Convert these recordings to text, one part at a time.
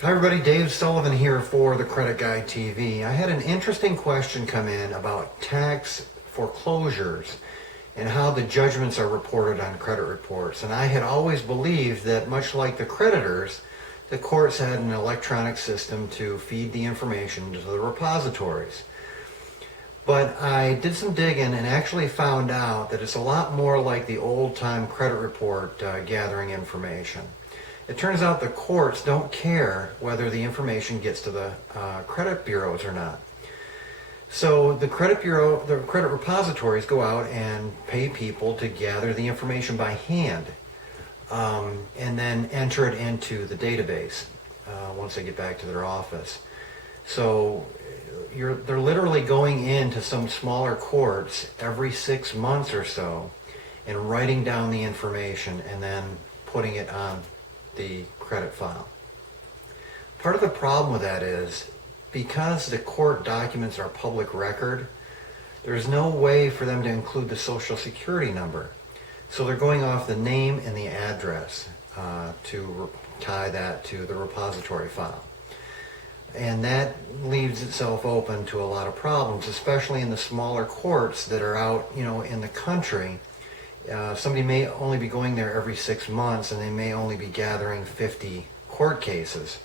Hi everybody, Dave Sullivan here for the Credit Guy TV. I had an interesting question come in about tax foreclosures and how the judgments are reported on credit reports. And I had always believed that much like the creditors, the courts had an electronic system to feed the information to the repositories. But I did some digging and actually found out that it's a lot more like the old-time credit report gathering information. It turns out the courts don't care whether the information gets to the credit bureaus or not. So the credit repositories go out and pay people to gather the information by hand and then enter it into the database once they get back to their office. So they're literally going into some smaller courts every 6 months or so and writing down the information and then putting it on the credit file. Part of the problem with that is because the court documents are public record, there's no way for them to include the social security number. So they're going off the name and the address to tie that to the repository file. And that leaves itself open to a lot of problems, especially in the smaller courts that are out, in the country. Somebody may only be going there every 6 months and they may only be gathering 50 court cases.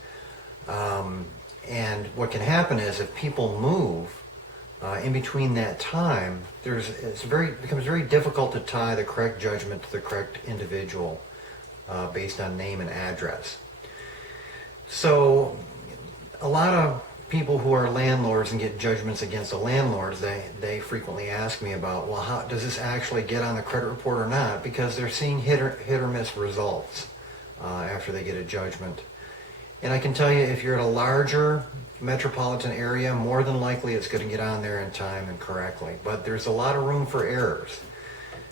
And what can happen is if people move in between that time, it becomes very difficult to tie the correct judgment to the correct individual based on name and address. So a lot of people who are landlords and get judgments against the landlords, they frequently ask me about, well, how does this actually get on the credit report or not? Because they're seeing hit or miss results after they get a judgment. And I can tell you, if you're at a larger metropolitan area, more than likely it's going to get on there in time and correctly. But there's a lot of room for errors.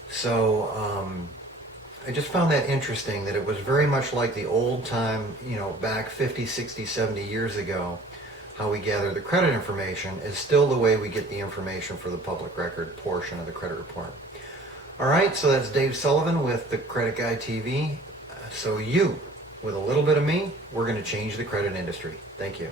So I just found that interesting, that it was very much like the old time, back 50, 60, 70 years ago. How we gather the credit information is still the way we get the information for the public record portion of the credit report. All right, so that's Dave Sullivan with the Credit Guy TV. So with a little bit of me, we're going to change the credit industry. Thank you.